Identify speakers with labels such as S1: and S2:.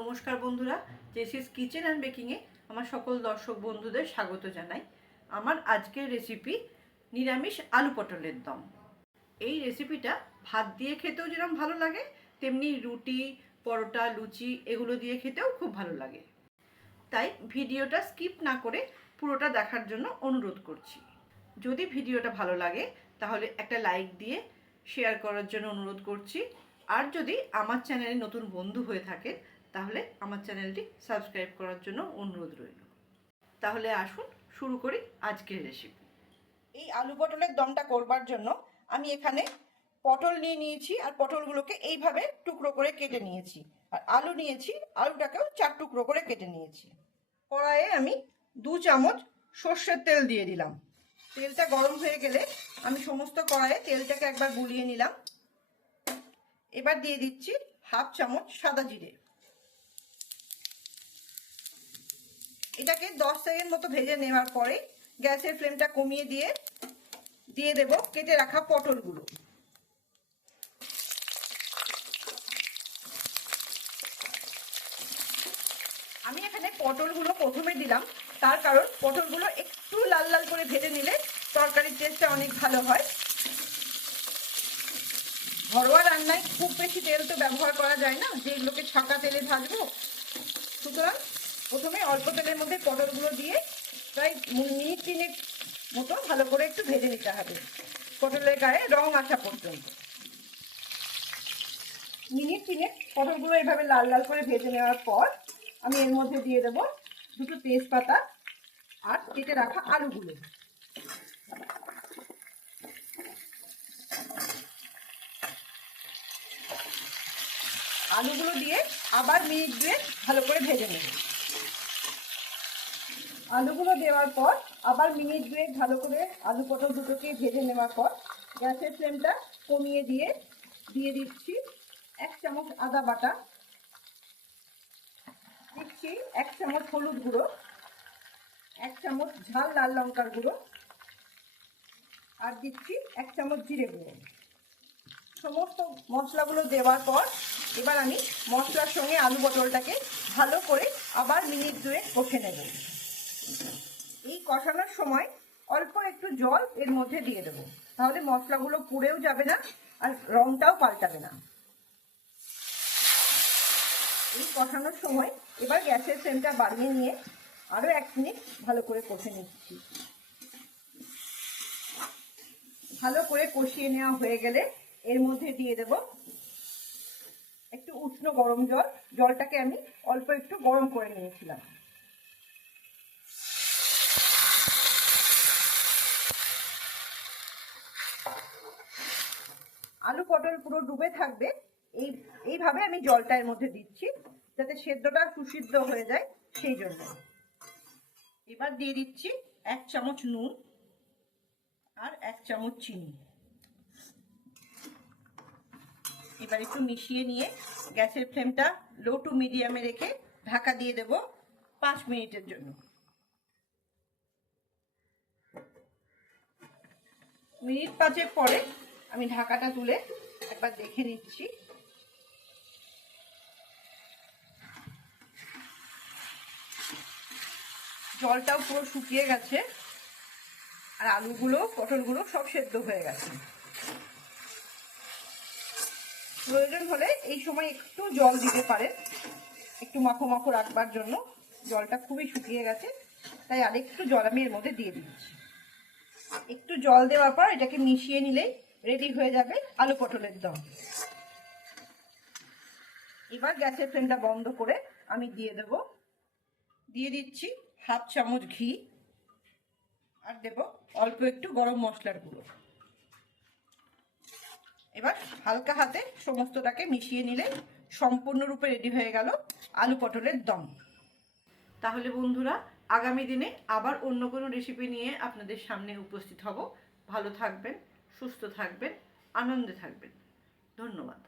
S1: নমস্কার বন্ধুরা জেসিস kitchen and বেকিংয়ে আমার সকল দর্শক বন্ধুদের স্বাগত জানাই। আমার আজকের রেসিপি নিরামিষ আলু পটলের দম। এই রেসিপিটা ভাত দিয়ে খেতেও যেরকম ভালো লাগে, তেমনি রুটি, পরোটা, লুচি এগুলো দিয়ে খেতেও খুব ভালো লাগে। তাই ভিডিওটা স্কিপ না করে পুরোটা দেখার জন্য অনুরোধ করছি। যদি ভিডিওটা ভালো লাগে, তাহলে একটা লাইক দিয়ে শেয়ার করার জন্য অনুরোধ করছি। আর যদি আমার চ্যানেলে নতুন বন্ধু হয়ে থাকে তাহলে আমার চ্যানেলটি সাবস্ক্রাইব করার জন্য অনুরোধ রইল। তাহলে আসুন, শুরু করি আজকের রেসিপি
S2: এই আলু পটলের দমটা করবার জন্য আমি এখানে পটল নিয়ে নিয়েছি আর পটলগুলোকে এইভাবে টুকরো করে কেটে নিয়েছি। আর আলু নিয়েছি, আলুটাকেও চার টুকরো করে কেটে নিয়েছি। কড়াইয়ে আমি দু চামচ সর্ষের তেল দিয়ে দিলাম। তেলটা গরম হয়ে গেলে আমি সমস্ত কড়াইয়ে তেলটাকে একবার গুলিয়ে নিলাম। এবার দিয়ে দিচ্ছি হাফ চামচ সাদা জিরে। এটাকে দশ সেকেন্ড মতো ভেজে নেওয়ার পরে গ্যাসের ফ্লেমটা কমিয়ে দিয়ে দিয়ে দেব কেটে রাখা পটলগুলো। আমি এখানে পটলগুলো প্রথমে দিলাম, তার কারণ পটলগুলো একটু লাল লাল করে ভেজে নিলে তরকারির টেস্টটা অনেক ভালো হয়। ঘরোয়া রান্নায় খুব বেশি তেল তো ব্যবহার করা যায় না যেগুলোকে ছাঁকা তেলে ভাজবো। সুতরাং প্রথমে অল্প তেলের মধ্যে পটলগুলো দিয়ে প্রায় মিনিট তিনেক মতো ভালো করে একটু ভেজে নিতে হবে। পটলের গায়ে রং আসা পর্যন্ত। মিনিট তিনেক পটলগুলো এইভাবে লাল লাল করে ভেজে নেওয়ার পর আমি এর মধ্যে দিয়ে দেবো দুটো তেজপাতা আর কেটে রাখা আলুগুলো। আলুগুলো দিয়ে আবার মিনিট দিয়ে ভালো করে ভেজে নেব। আলুগুলো দেওয়ার পর আবার মিনিট দুয়ে ভালো করে আলু পটল দুটোকে ভেজে নেওয়ার পর গ্যাসের ফ্লেমটা কমিয়ে দিয়ে দিয়ে দিচ্ছি এক চামচ আদা বাটা, দিচ্ছি এক চামচ হলুদ গুঁড়ো, এক চামচ ঝাল লাল লঙ্কার গুঁড়ো আর দিচ্ছি এক চামচ জিরে গুঁড়ো। সমস্ত মশলাগুলো দেওয়ার পর এবার আমি মশলার সঙ্গে আলু পটলটাকে ভালো করে আবার মিনিট দুয়ে কষে নেব। এই কষানোর সময় অল্প একটু জল এর মধ্যে দিয়ে দেবো। তাহলে মশলাগুলো পুড়েও যাবে না আর রংটাও পাল্টাবে না। এই কষানোর সময় এবার গ্যাসের ফ্লেমটা বাড়িয়ে নিয়ে আরও এক মিনিট ভালো করে কষে নিচ্ছি। ভালো করে কষিয়ে নেওয়া হয়ে গেলে এর মধ্যে দিয়ে দেব একটু উষ্ণ গরম জল। জলটাকে আমি অল্প একটু গরম করে নিয়েছিলাম। আলু পটল পুরো ডুবে থাকবে। এই, এইভাবে আমি জলটা এর মধ্যে দিচ্ছি, যাতে সেদ্ধটা সুসিদ্ধ হয়ে যায় সেই জন্য। এবার দিয়ে দিচ্ছি এক চামচ নুন আর এক চামচ চিনি। এবার একটু মিশিয়ে নিয়ে গ্যাসের ফ্লেমটা লো টু মিডিয়ামে রেখে ঢাকা দিয়ে দেব পাঁচ মিনিটের জন্য। মিনিট পাঁচের পরে আমি ঢাকাটা তুলে একবার দেখে নিচ্ছি। জলটাও পুরো শুকিয়ে গেছে আর আলুগুলো, পটলগুলো সব সেদ্ধ হয়ে গেছে। প্রয়োজন হলে এই সময় একটু জল দিতে পারেন। একটু মাখো মাখো রাখবার জন্য জলটা খুবই শুকিয়ে গেছে, তাই আরেকটু জল আমি এর মধ্যে দিয়ে দিচ্ছি। একটু জল দেওয়ার পর এটাকে মিশিয়ে নিলেই রেডি হয়ে যাবে আলু পটলের দম। এবার গ্যাসের ফ্লেমটা বন্ধ করে আমি দিয়ে দেব। দিয়ে দিচ্ছি হাফ চামচ ঘি আর দেব অল্প একটু গরম মশলার গুঁড়ো। এবার হালকা হাতে সমস্তটাকে মিশিয়ে নিলে সম্পূর্ণরূপে রেডি হয়ে গেল আলু পটলের দম।
S1: তাহলে বন্ধুরা, আগামী দিনে আবার অন্য কোনো রেসিপি নিয়ে আপনাদের সামনে উপস্থিত হব। ভালো থাকবেন। সুস্থ থাকবেন আনন্দে থাকবেন। ধন্যবাদ।